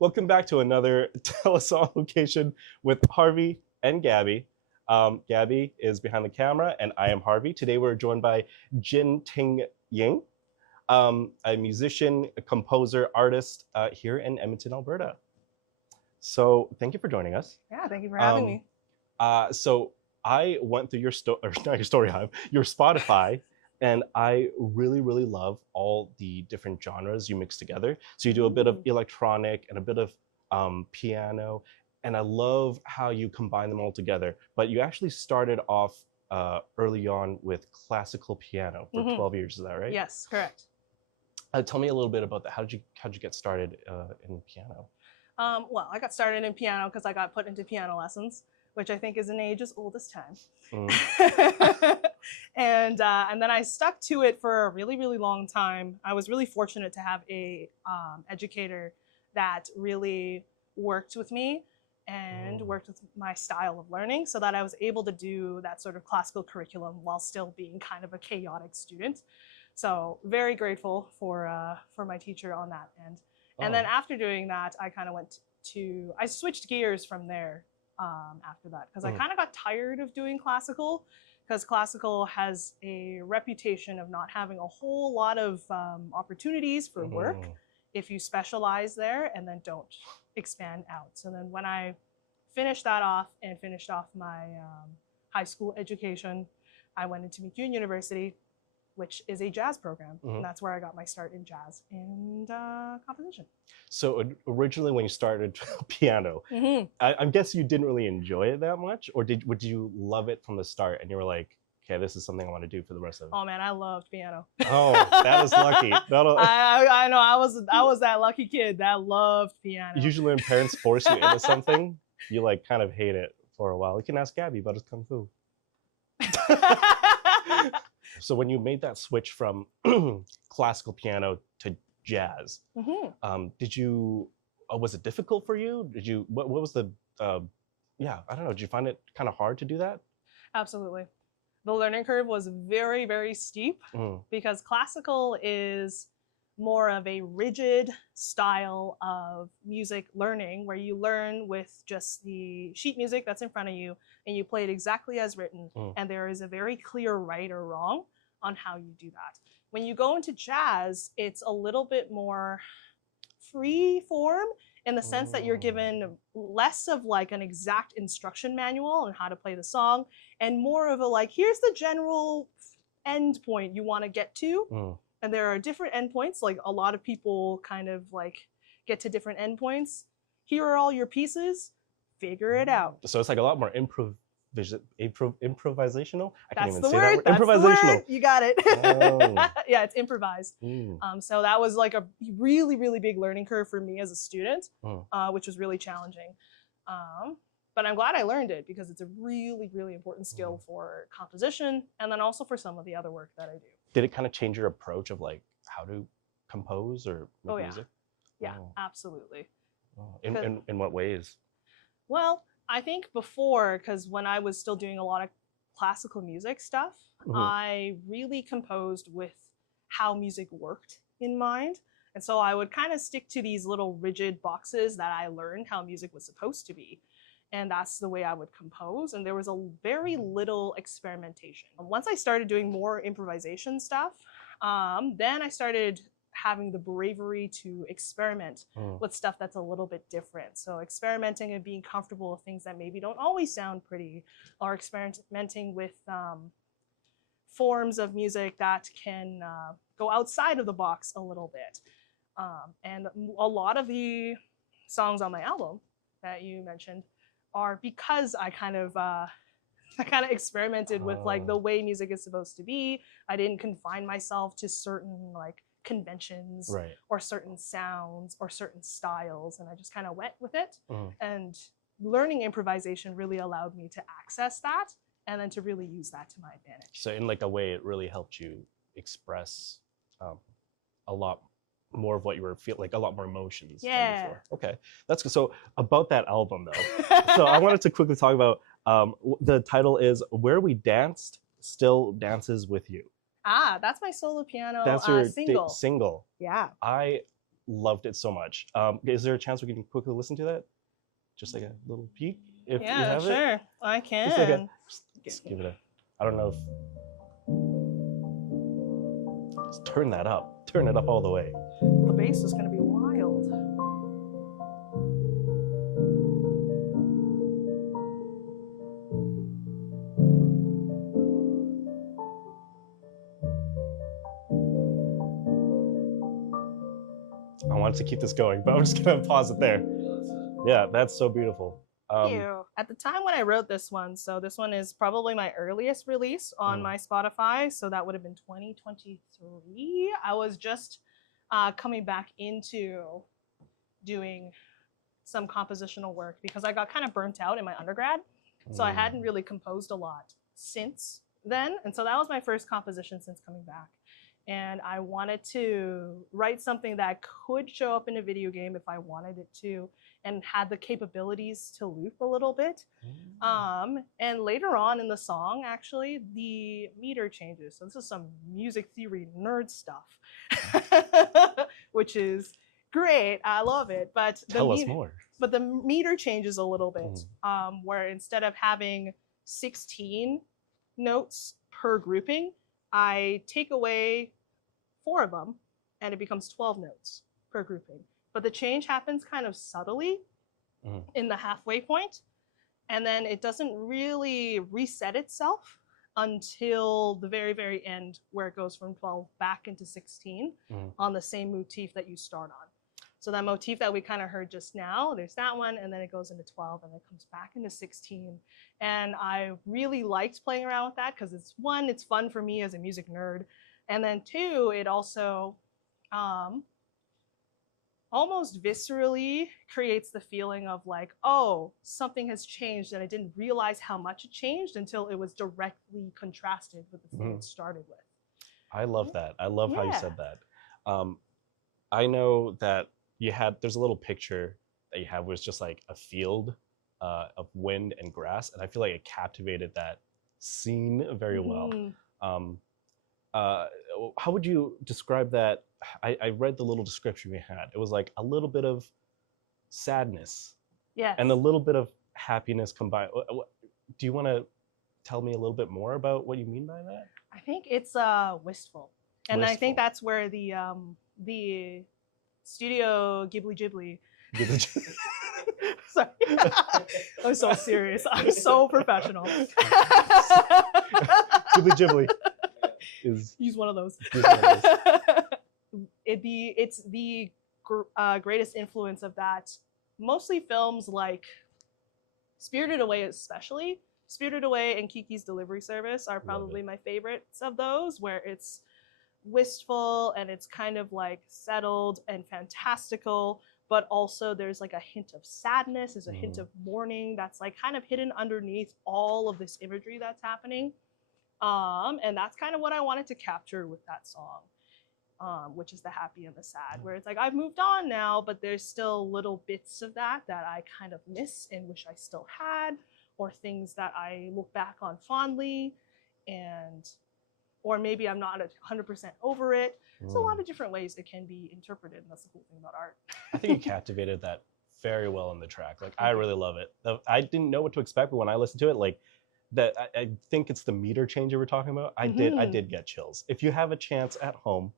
Welcome back to another TELUS On Location with Harvey and Gabby. Gabby is behind the camera and I am Harvey. Today we're joined by Jyn-Ting Ying, a musician, a composer, artist here in Edmonton, Alberta. So thank you for joining us. Yeah, thank you for having me. So I went through your StoryHive, your Spotify, and I really love all the different genres you mix together. So you do a bit of electronic and a bit of piano, and I love how you combine them all together. But you actually started off early on with classical piano for 12 years, is that right? Yes, correct. Tell me a little bit about that. How'd you get started in piano? Well, I got started in piano because I got put into piano lessons, which I think is an age as old as time. And then I stuck to it for a really long time. I was really fortunate to have a educator that really worked with me and worked with my style of learning so that I was able to do that sort of classical curriculum while still being kind of a chaotic student. So very grateful for my teacher on that end. And then after doing that, I kind of I switched gears from there after that because I kind of got tired of doing classical, because classical has a reputation of not having a whole lot of opportunities for work if you specialize there and then don't expand out. So then when I finished that off and finished off my high school education, I went into McEwan University, which is a jazz program. And that's where I got my start in jazz and composition. So originally when you started piano, I'm guessing you didn't really enjoy it that much, or would you love it from the start and you were like, okay, this is something I want to do for the rest of it? Oh man, I loved piano. Oh, that was lucky. I know, I was that lucky kid that loved piano. Usually when parents force you into something, you like kind of hate it for a while. You can ask Gabby about his Kung Fu. So when you made that switch from classical piano to jazz, was it difficult for you? What was the, I don't know, did you find it kind of hard to do that? Absolutely. The learning curve was very steep because classical is more of a rigid style of music learning where you learn with just the sheet music that's in front of you and you play it exactly as written. And there is a very clear right or wrong on how you do that. When you go into jazz, it's a little bit more free form in the sense that you're given less of like an exact instruction manual on how to play the song and more of a like, here's the general end point you want to get to. And there are different endpoints, like a lot of people kind of like get to different endpoints. Here are all your pieces, figure it out. So it's like a lot more improvisational? I can't even say that word. That's improvisational. The word. You got it. Yeah, it's improvised. So that was like a really big learning curve for me as a student, which was really challenging. But I'm glad I learned it because it's a really important skill for composition and then also for some of the other work that I do. Did it kind of change your approach of like how to compose or make music? Yeah, absolutely. In what ways? Well, I think before, because when I was still doing a lot of classical music stuff, I really composed with how music worked in mind. And so I would kind of stick to these little rigid boxes that I learned how music was supposed to be. And that's the way I would compose. And there was a very little experimentation. Once I started doing more improvisation stuff, then I started having the bravery to experiment with stuff that's a little bit different. So experimenting and being comfortable with things that maybe don't always sound pretty, or experimenting with forms of music that can go outside of the box a little bit. And a lot of the songs on my album that you mentioned are because I kind of experimented with like the way music is supposed to be. I didn't confine myself to certain like conventions or certain sounds or certain styles, and I just kind of went with it. And learning improvisation really allowed me to access that and then to really use that to my advantage. So in like a way, it really helped you express a lot more of what you were feeling, like a lot more emotions. Yeah. Before. Okay, that's good. So about that album though, so I wanted to quickly talk about the title is "Where We Danced Still Dances with You." That's my solo piano That's your single. single. Yeah. I loved it so much. Is there a chance we can quickly listen to that? Just like a little peek, if you Yeah, have it. sure. I can. Just like just give it a. I don't know if. Just turn that up. Turn it up all the way. The bass is going to be wild. I wanted to keep this going, but I'm just gonna pause it there. Yeah, that's so beautiful. Ew. At the time when I wrote this one, so this one is probably my earliest release on my Spotify, so that would have been 2023. I was just coming back into doing some compositional work because I got kind of burnt out in my undergrad, so I hadn't really composed a lot since then, and so that was my first composition since coming back. And I wanted to write something that could show up in a video game if I wanted it to, and had the capabilities to loop a little bit. And later on in the song, actually, the meter changes. So this is some music theory nerd stuff, which is great. I love it. But Tell us more. But the meter changes a little bit, where instead of having 16 notes per grouping, I take away 4 of them and it becomes 12 notes per grouping. But the change happens kind of subtly in the halfway point, and then it doesn't really reset itself until the very, very end, where it goes from 12 back into 16 on the same motif that you start on. So that motif that we kind of heard just now, there's that one, and then it goes into 12 and it comes back into 16. And I really liked playing around with that because it's one, it's fun for me as a music nerd. And then 2, it also almost viscerally creates the feeling of like, oh, something has changed and I didn't realize how much it changed until it was directly contrasted with the thing it started with. I love that. I love how you said that. I know that there's a little picture that you have where it's just like a field of wind and grass, and I feel like it captivated that scene very well. How would you describe that? I read the little description we had. It was like a little bit of sadness, and a little bit of happiness combined. Do you want to tell me a little bit more about what you mean by that? I think it's wistful, and I think that's where the Studio Ghibli. Sorry, I'm so serious. I'm so professional. Ghibli Use one of those. It's the greatest influence of that. Mostly films like Spirited Away, especially. Spirited Away and Kiki's Delivery Service are probably my favorites of those, where it's wistful and it's kind of like settled and fantastical, but also there's like a hint of sadness, there's a hint of mourning that's like kind of hidden underneath all of this imagery that's happening. And that's kind of what I wanted to capture with that song, which is the happy and the sad, where it's like I've moved on now, but there's still little bits of that I kind of miss and wish I still had, or things that I look back on fondly, or maybe I'm not 100% over it. There's a lot of different ways it can be interpreted, and that's the cool thing about art. I think you captivated that very well in the track. Like, I really love it. I didn't know what to expect, but when I listened to it, like, I think it's the meter change you were talking about. I did get chills. If you have a chance at home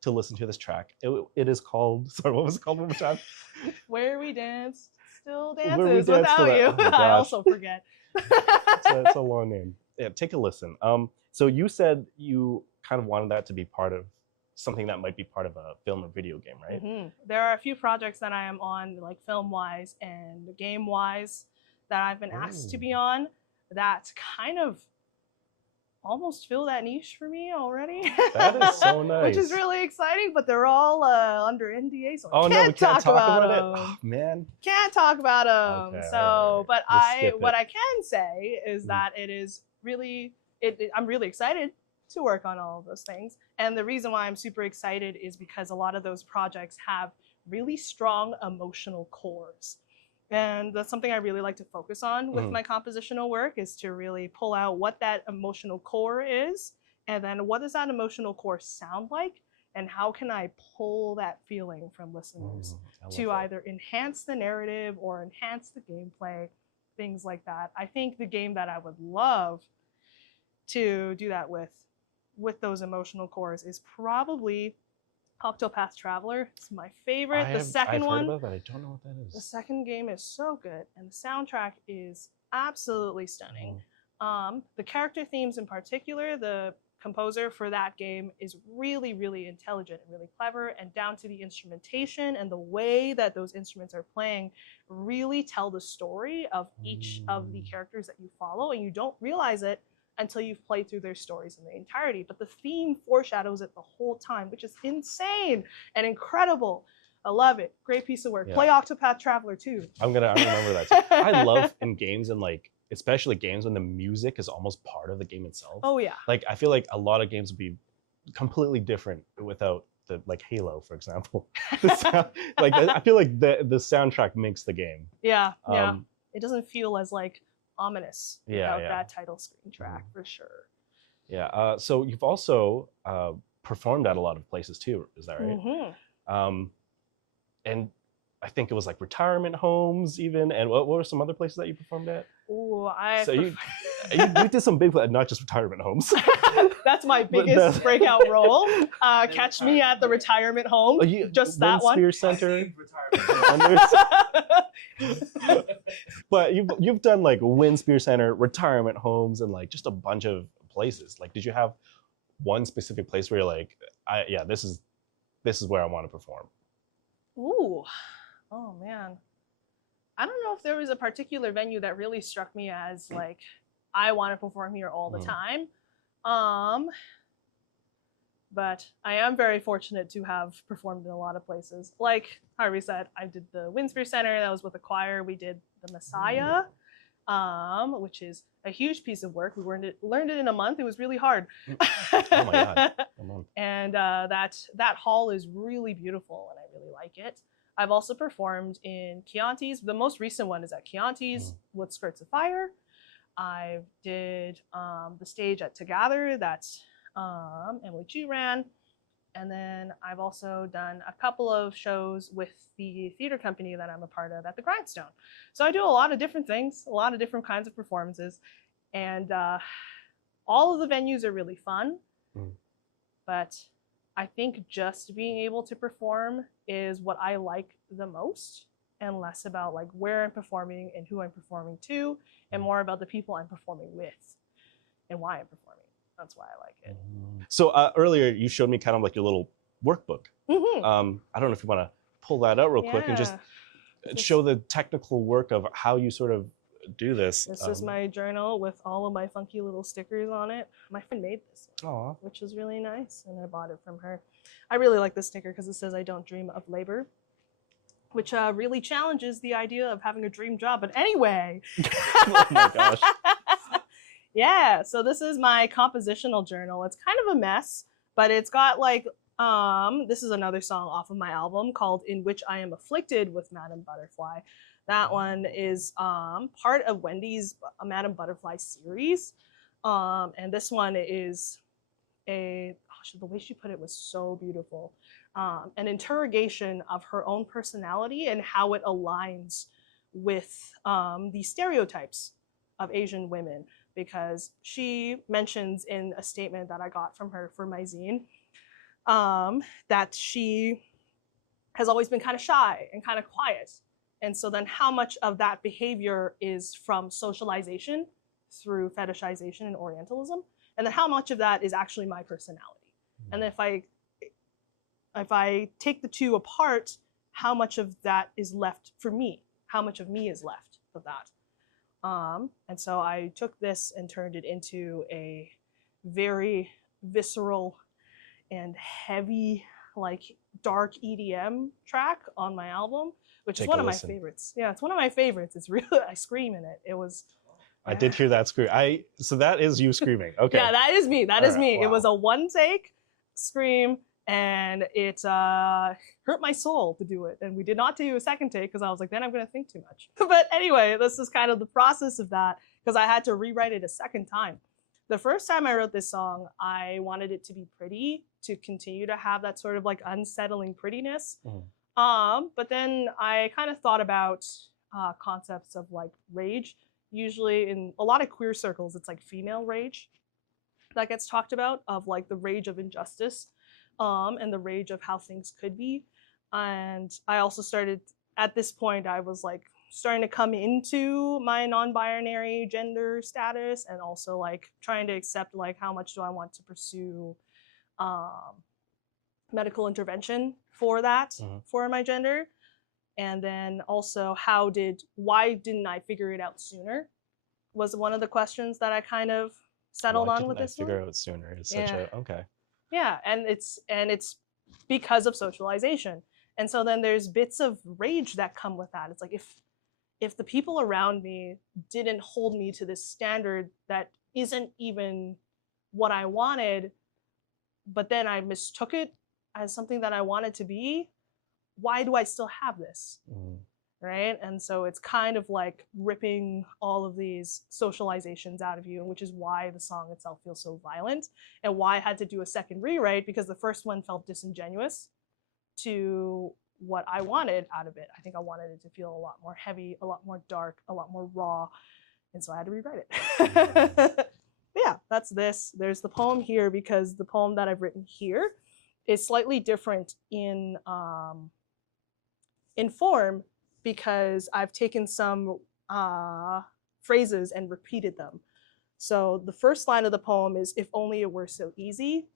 to listen to this track, it is called, sorry, what was it called one more time? Where We Dance Still Dances Without You. Oh I also forget. It's a long name. Yeah, take a listen. So you said you kind of wanted that to be part of something that might be part of a film or video game, right? There are a few projects that I am on, like film-wise and game-wise, that I've been asked to be on, that kind of almost fill that niche for me already. That is so nice. Which is really exciting, but they're all under NDA, so we can't talk about it. Oh, man. Can't talk about them. Okay, so, but what I can say is that it is really, I'm really excited to work on all of those things. And the reason why I'm super excited is because a lot of those projects have really strong emotional cores. And that's something I really like to focus on with my compositional work, is to really pull out what that emotional core is, and then what does that emotional core sound like, and how can I pull that feeling from listeners to that. either enhance the narrative or enhance the gameplay, things like that. I think the game that I would love to do that with those emotional cores is probably Octopath Traveler. It's my favorite. I've heard about that. I don't know what that is. The second game is so good, and the soundtrack is absolutely stunning. The character themes in particular, the composer for that game is really, really intelligent and really clever, and down to the instrumentation and the way that those instruments are playing really tell the story of each of the characters that you follow, and you don't realize it until you've played through their stories in the entirety. But the theme foreshadows it the whole time, which is insane and incredible. I love it. Great piece of work. Play Octopath Traveler too. I'm gonna remember that too. I love in games, and like especially games when the music is almost part of the game itself. Oh yeah. Like I feel like a lot of games would be completely different without the, like Halo, for example. Like I feel like the soundtrack makes the game. Yeah. It doesn't feel as like ominous without that title screen track for sure. Yeah. So you've also performed at a lot of places too, is that right? And I think it was like retirement homes even. And what were some other places that you performed at? Oh, you did some big, not just retirement homes. That's my biggest breakout role. Catch me at the retirement home. Just that one. Sphere Center. But you've done like Spear Center, retirement homes, and like just a bunch of places. Like, did you have one specific place where you're like, this is where I want to perform? Ooh, oh man. I don't know if there was a particular venue that really struck me as like, I want to perform here all the time. But I am very fortunate to have performed in a lot of places. Like Harvey said, I did the Sphere Center, that was with a choir. We did the Messiah, which is a huge piece of work. We learned it in a month. It was really hard. Oh my God. And that hall is really beautiful, and I really like it. I've also performed in Chianti's. The most recent one is at Chianti's with Skirts of Fire. I did the stage at Together, that's Emily Chu ran. And then I've also done a couple of shows with the theater company that I'm a part of at the Grindstone. So I do a lot of different things, a lot of different kinds of performances. And all of the venues are really fun. But I think just being able to perform is what I like the most, and less about like where I'm performing and who I'm performing to, and more about the people I'm performing with and why I'm performing. That's why I like it. So earlier you showed me kind of like your little workbook. I don't know if you want to pull that out real quick and just show the technical work of how you sort of do this. This is my journal with all of my funky little stickers on it. My friend made this one, which is really nice, and I bought it from her. I really like this sticker because it says I don't dream of labor, which really challenges the idea of having a dream job. But anyway. Oh my gosh. Yeah, so this is my compositional journal. It's kind of a mess, but it's got like, this is another song off of my album called In Which I Am Afflicted with Madame Butterfly. That one is part of Wendy's Madame Butterfly series. And this one is the way she put it was so beautiful. An interrogation of her own personality and how it aligns with the stereotypes of Asian women. Because she mentions in a statement that I got from her for my zine that she has always been kind of shy and kind of quiet. And so then how much of that behavior is from socialization through fetishization and Orientalism, and then how much of that is actually my personality. And if I take the two apart, how much of that is left for me? How much of me is left of that? And so I took this and turned it into a very visceral and heavy, like dark EDM track on my album, which is one of my favorites. Yeah, it's one of my favorites. It's really, I scream in it. It was. I did hear that scream. So that is you screaming. Okay. Yeah, that is me. That is me. Wow. It was a one take scream, and it hurt my soul to do it. And we did not do a second take because I was like, then I'm going to think too much. But anyway, this is kind of the process of that, because I had to rewrite it a second time. The first time I wrote this song, I wanted it to be pretty to continue to have that sort of like unsettling prettiness. Mm. But then I kind of thought about concepts of like rage. Usually in a lot of queer circles, it's like female rage that gets talked about, of like the rage of injustice, and the rage of how things could be. And I also started, at this point, I was like starting to come into my non-binary gender status, and also like trying to accept like how much do I want to pursue medical intervention for that, for my gender. And then also why didn't I figure it out sooner, was one of the questions that I kind of settled on with this one. Figure out sooner. It's such a, okay. Yeah, and it's because of socialization. And so then there's bits of rage that come with that. It's like if the people around me didn't hold me to this standard that isn't even what I wanted, but then I mistook it as something that I wanted to be, why do I still have this? Right? And so it's kind of like ripping all of these socializations out of you, which is why the song itself feels so violent, and why I had to do a second rewrite, because the first one felt disingenuous to what I wanted out of it. I think I wanted it to feel a lot more heavy, a lot more dark, a lot more raw, and so I had to rewrite it. But yeah, that's this. There's the poem here, because the poem that I've written here is slightly different in form, because I've taken some phrases and repeated them. So the first line of the poem is, "If only it were so easy,"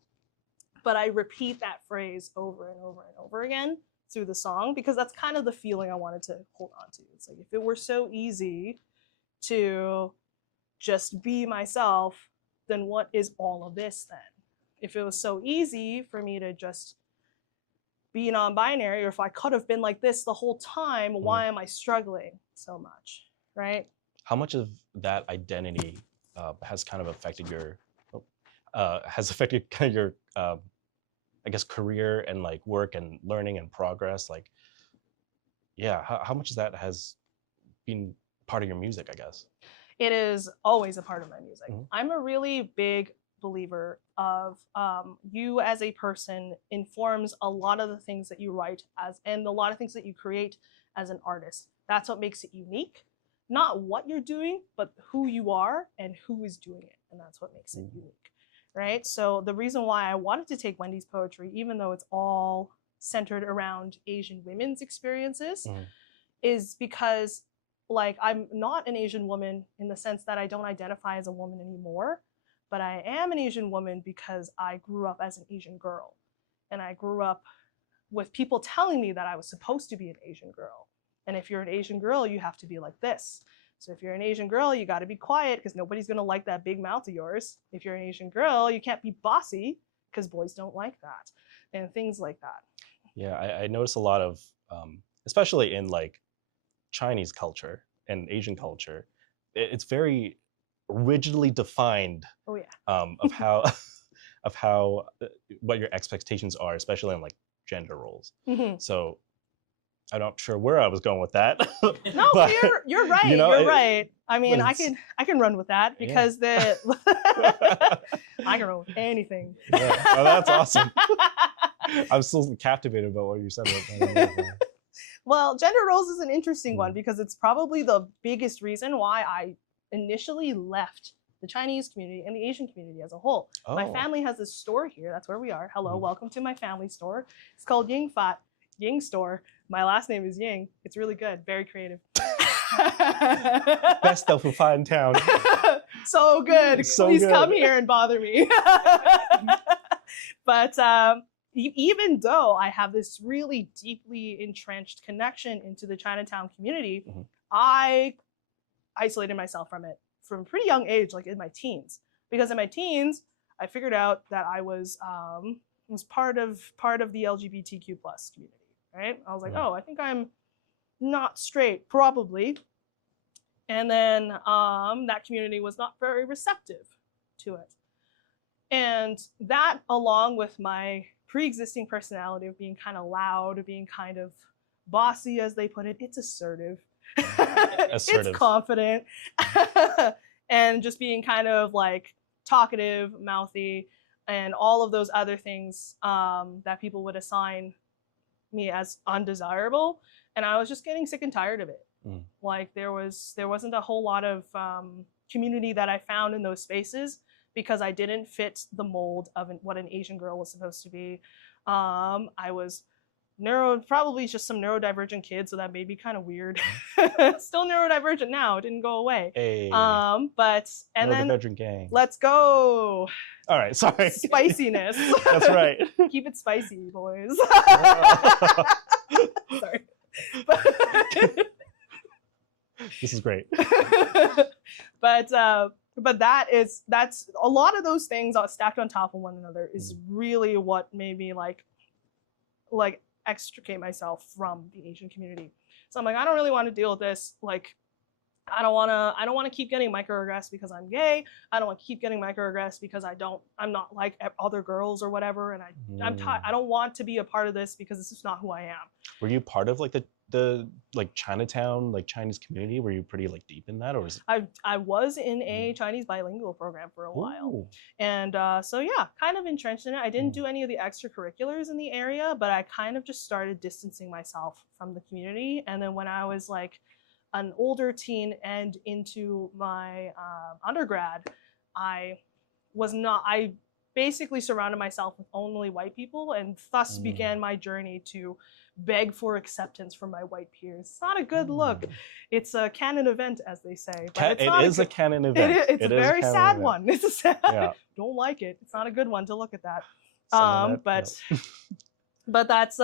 but I repeat that phrase over and over and over again through the song, because that's kind of the feeling I wanted to hold on to. It's like, if it were so easy to just be myself, then what is all of this then? If it was so easy for me to just be non-binary, or if I could have been like this the whole time, why am I struggling so much, right? How much of that identity has kind of affected your, I guess, career and like work and learning and progress? Like, yeah, how much of that has been part of your music, I guess? It is always a part of my music. I'm a really big believer of you as a person informs a lot of the things that you write and a lot of things that you create as an artist. That's what makes it unique. Not what you're doing, but who you are and who is doing it. And that's what makes it unique, right? So the reason why I wanted to take Wendy's poetry, even though it's all centered around Asian women's experiences, is because like I'm not an Asian woman in the sense that I don't identify as a woman anymore. But I am an Asian woman because I grew up as an Asian girl. And I grew up with people telling me that I was supposed to be an Asian girl. And if you're an Asian girl, you have to be like this. So if you're an Asian girl, you got to be quiet because nobody's going to like that big mouth of yours. If you're an Asian girl, you can't be bossy because boys don't like that. And things like that. Yeah, I notice a lot of, especially in like Chinese culture and Asian culture, it's very rigidly defined of how what your expectations are, especially in like gender roles. So I'm not sure where I was going with that. No, but you're right. You're right. I mean, I can run with that because I can run with anything. Yeah. Oh, that's awesome. I'm still captivated by what you said. Well, gender roles is an interesting one because it's probably the biggest reason why I initially left the Chinese community and the Asian community as a whole. My family has this store here. That's where we are. Hello, welcome to my family store. It's called Ying Store. My last name is Ying. It's really good. Very creative. Best tofu pie in town. So good. Please come here and bother me. But even though I have this really deeply entrenched connection into the Chinatown community, I isolated myself from it from a pretty young age, like in my teens. Because in my teens, I figured out that I was part of the LGBTQ plus community, right? I was like, oh, I think I'm not straight, probably. And then that community was not very receptive to it. And that, along with my pre-existing personality of being kind of loud, being kind of bossy, as they put it, it's assertive. It's confident. And just being kind of like talkative, mouthy, and all of those other things that people would assign me as undesirable, and I was just getting sick and tired of it. Like there wasn't a whole lot of community that I found in those spaces because I didn't fit the mold of what an Asian girl was supposed to be. I was probably just some neurodivergent kid, so that made me kind of weird. Still neurodivergent now, it didn't go away. Hey, but and then gang. let's go. All right, sorry. Spiciness. That's right. Keep it spicy, boys. Sorry. This is great. But that's a lot of those things stacked on top of one another is really what made me like extricate myself from the Asian community. So I'm like, I don't really want to deal with this. Like, I don't want to keep getting microaggressed because I'm gay. I don't want to keep getting microaggressed because I'm not like other girls or whatever. And I don't want to be a part of this because this is not who I am. Were you part of like the like Chinatown, like Chinese community? Were you pretty like deep in that, or was it? I was in a Chinese bilingual program for a while. Ooh. And so yeah, kind of entrenched in it. I didn't do any of the extracurriculars in the area, but I kind of just started distancing myself from the community. And then when I was like an older teen and into my undergrad, I basically surrounded myself with only white people, and thus began my journey to beg for acceptance from my white peers. It's not a good look. It's a canon event, as they say. But It is a canon event. It's a very sad one. It's a sad. Yeah. Don't like it. It's not a good one to look at that. But that's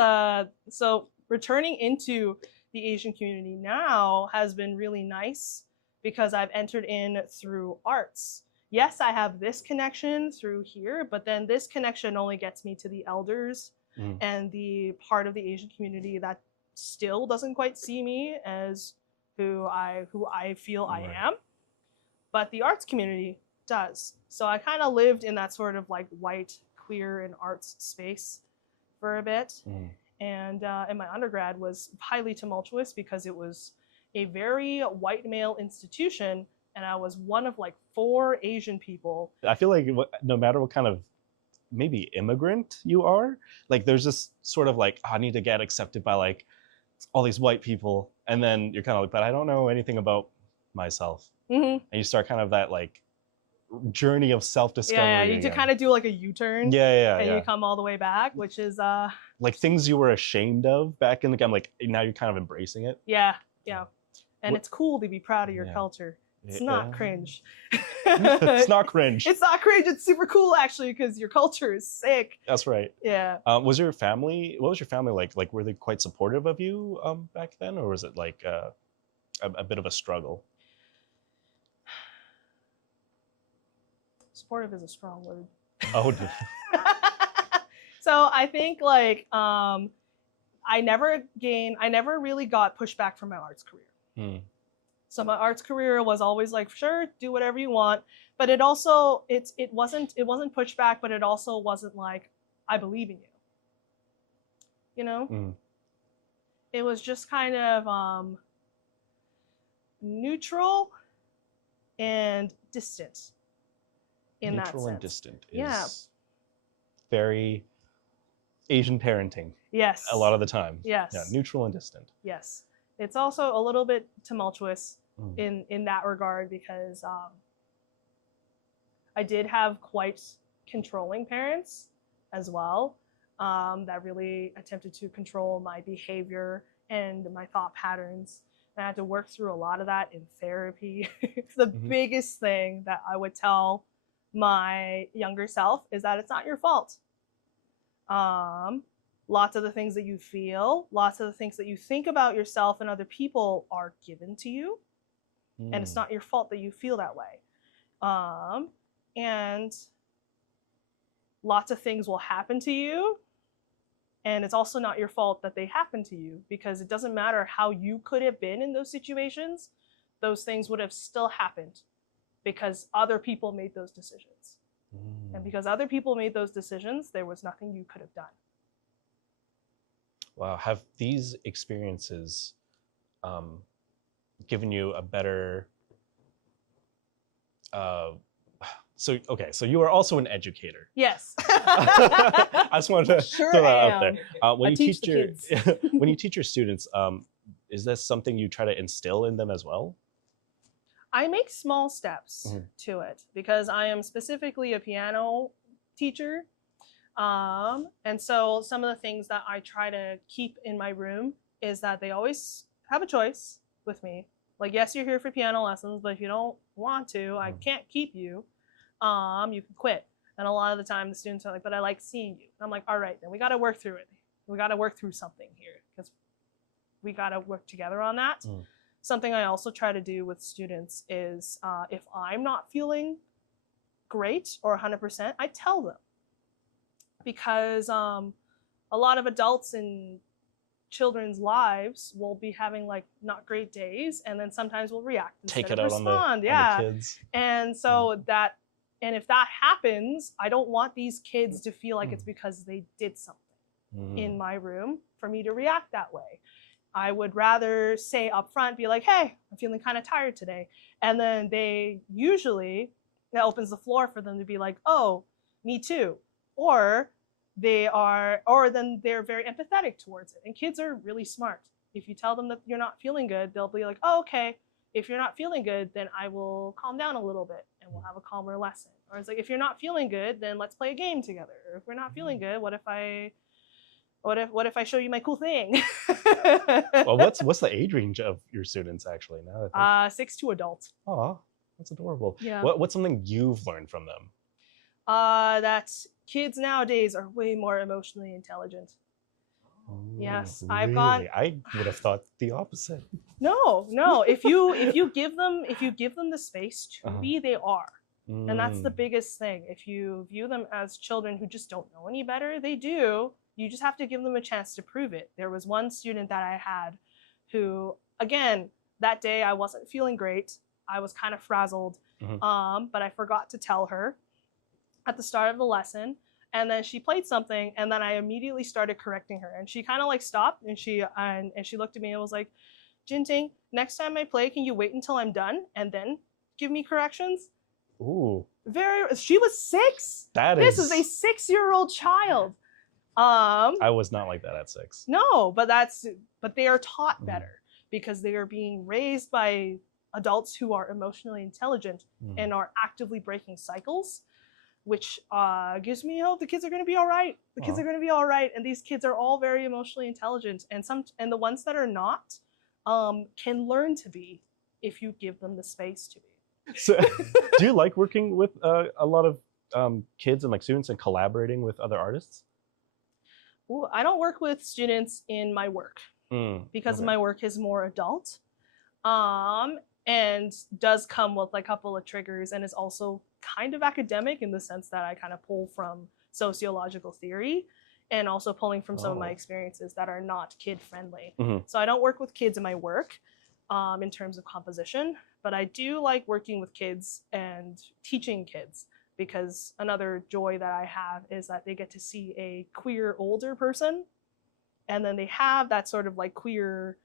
so returning into the Asian community now has been really nice because I've entered in through arts. Yes, I have this connection through here, but then this connection only gets me to the elders and the part of the Asian community that still doesn't quite see me as who I feel I am. But the arts community does. So I kind of lived in that sort of like white, queer, and arts space for a bit. And in my undergrad was highly tumultuous because it was a very white male institution, and I was one of like 4 Asian people. I feel like no matter what kind of maybe immigrant you are, like there's this sort of like, I need to get accepted by like all these white people, and then you're kind of like, but I don't know anything about myself. And you start kind of that like journey of self-discovery. Yeah, you kind of do like a U-turn. And you come all the way back, which is like things you were ashamed of back in the game. Like now you're kind of embracing it. Yeah. And it's cool to be proud of your culture. It's not cringe. It's not cringe. It's not cringe. It's super cool actually because your culture is sick. That's right. Yeah. What was your family like? Like were they quite supportive of you back then, or was it like a bit of a struggle? Supportive is a strong word. Oh. So I think like I never really got pushback from my arts career. So my arts career was always like, sure, do whatever you want. But it also, it wasn't pushback, but it also wasn't like, I believe in you. You know? It was just kind of neutral and distant in that sense. Neutral and distant is very Asian parenting. Yes. A lot of the time. Yes. Yeah, neutral and distant. Yes. It's also a little bit tumultuous in that regard because I did have quite controlling parents as well that really attempted to control my behavior and my thought patterns. And I had to work through a lot of that in therapy. The biggest thing that I would tell my younger self is that it's not your fault. Lots of the things that you feel, lots of the things that you think about yourself and other people are given to you. And it's not your fault that you feel that way. And lots of things will happen to you. And it's also not your fault that they happen to you, because it doesn't matter how you could have been in those situations, those things would have still happened because other people made those decisions. And because other people made those decisions, there was nothing you could have done. Wow, have these experiences given you a better So okay, so you are also an educator. Yes. I just wanted to Sure throw that am. out there. When I you teach teach the your kids. when you teach your students, is this something you try to instill in them as well? I make small steps Mhm. to it because I am specifically a piano teacher. And so some of the things that I try to keep in my room is that they always have a choice with me. Like, yes, you're here for piano lessons, but if you don't want to, I can't keep you. You can quit. And a lot of the time the students are like, but I like seeing you. And I'm like, all right, then we got to work through it. We got to work through something here because we got to work together on that. Something I also try to do with students is if I'm not feeling great or 100%, I tell them. Because a lot of adults in children's lives will be having like not great days, and then sometimes will react instead Take it of out respond. on the kids. And so and if that happens, I don't want these kids to feel like it's because they did something in my room for me to react that way. I would rather say up front, be like, hey, I'm feeling kind of tired today. And then that opens the floor for them to be like, oh, me too. Or then they're very empathetic towards it. And kids are really smart. If you tell them that you're not feeling good, they'll be like, oh, okay. If you're not feeling good, then I will calm down a little bit and we'll have a calmer lesson. Or it's like, if you're not feeling good, then let's play a game together. Or if we're not feeling good, what if I show you my cool thing? Well, what's the age range of your students actually now? 6 to adult. Oh, that's adorable. Yeah. What's something you've learned from them? That kids nowadays are way more emotionally intelligent. Yes, really? I would have thought the opposite. No. If you give them the space to be, they are. And that's the biggest thing. If you view them as children who just don't know any better, they do. You just have to give them a chance to prove it. There was one student that I had who, again, that day I wasn't feeling great. I was kind of frazzled, but I forgot to tell her at the start of the lesson. And then she played something, and then I immediately started correcting her. And she kind of like stopped, and she looked at me and was like, Jyn-Ting, next time I play, can you wait until I'm done and then give me corrections? Ooh. She was 6. This is a 6-year-old child. I was not like that at 6. No, but they are taught better because they are being raised by adults who are emotionally intelligent and are actively breaking cycles, which gives me hope the kids are going to be all right. The kids are going to be all right, and these kids are all very emotionally intelligent, and the ones that are not can learn to be if you give them the space to be. So, do you like working with a lot of kids and like students and collaborating with other artists? Ooh, I don't work with students in my work because my work is more adult, and does come with like a couple of triggers, and is also kind of academic in the sense that I kind of pull from sociological theory and also pulling from some of my experiences that are not kid friendly. So I don't work with kids in my work in terms of composition, but I do like working with kids and teaching kids, because another joy that I have is that they get to see a queer older person, and then they have that sort of like queer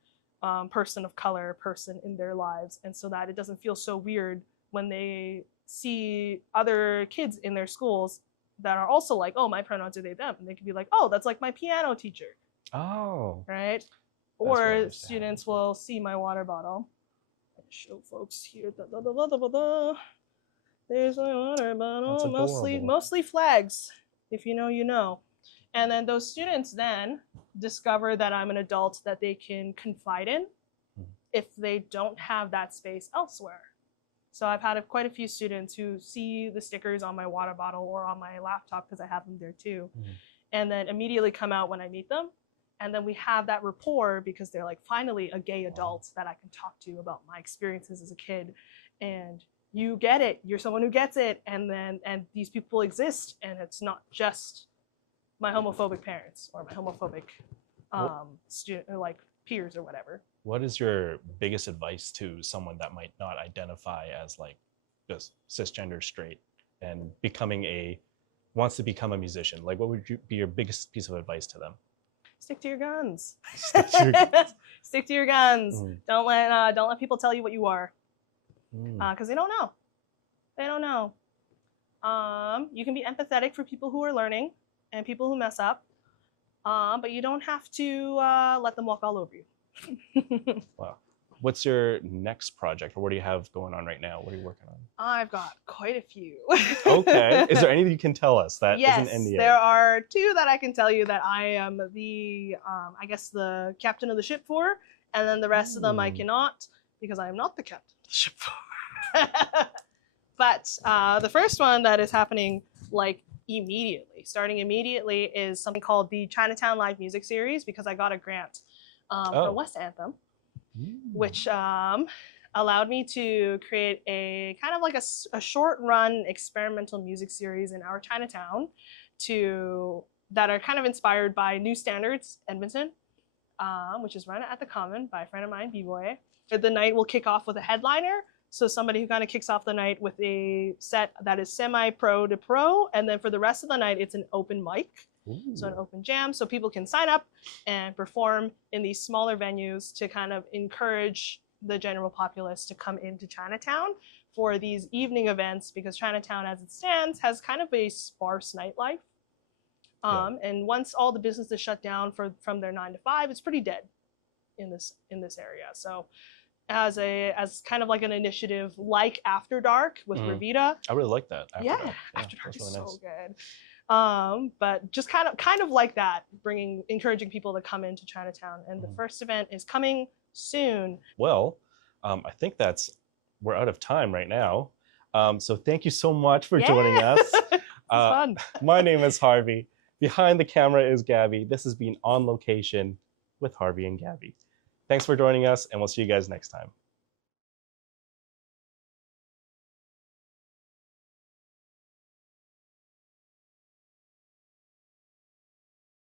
person of color person in their lives, and so that it doesn't feel so weird when they see other kids in their schools that are also like, oh, my pronouns are they, them, and they can be like, oh, that's like my piano teacher. Oh. Right? Or students will see my water bottle. I show folks here. There's my water bottle. Mostly flags. If you know, you know. And then those students then discover that I'm an adult that they can confide in if they don't have that space elsewhere. So I've had quite a few students who see the stickers on my water bottle or on my laptop, because I have them there too, and then immediately come out when I meet them. And then we have that rapport because they're like, finally, a gay adult that I can talk to about my experiences as a kid. And you get it. You're someone who gets it. And these people exist. And it's not just my homophobic parents or my homophobic student, or like peers or whatever. What is your biggest advice to someone that might not identify as like just cisgender straight and wants to become a musician? Like, what would be your biggest piece of advice to them? Stick to your guns. Stick to your guns. Stick to your guns. Don't let people tell you what you are, because they don't know. They don't know. You can be empathetic for people who are learning and people who mess up, but you don't have to let them walk all over you. Wow. What's your next project, or what do you have going on right now? What are you working on? I've got quite a few. Okay. Is there anything you can tell us that Yes, isn't NDA? there are two that I can tell you that I am the, I guess, the captain of the ship for, and then the rest of them I cannot, because I am not the captain of the ship for. But the first one that is happening like immediately, starting immediately, is something called the Chinatown Live Music Series, because I got a grant from West Anthem, which allowed me to create a kind of like a short run experimental music series in our Chinatown that are kind of inspired by New Standards Edmonton, which is run at the Common by a friend of mine, B-Boy. The night will kick off with a headliner. So somebody who kind of kicks off the night with a set that is semi-pro to pro, and then for the rest of the night, it's an open mic. So an open jam, so people can sign up and perform in these smaller venues to kind of encourage the general populace to come into Chinatown for these evening events, because Chinatown as it stands has kind of a sparse nightlife. And once all the businesses shut down from their 9 to 5, it's pretty dead in this area. So as kind of like an initiative like After Dark with Revita. I really like that. After Dark is really so nice. good. But just kind of like that, encouraging people to come into Chinatown. And the first event is coming soon. Well, I think we're out of time right now. So thank you so much for joining us. It's fun. My name is Harvey. Behind the camera is Gabby. This has been On Location with Harvey and Gabby. Thanks for joining us, and we'll see you guys next time.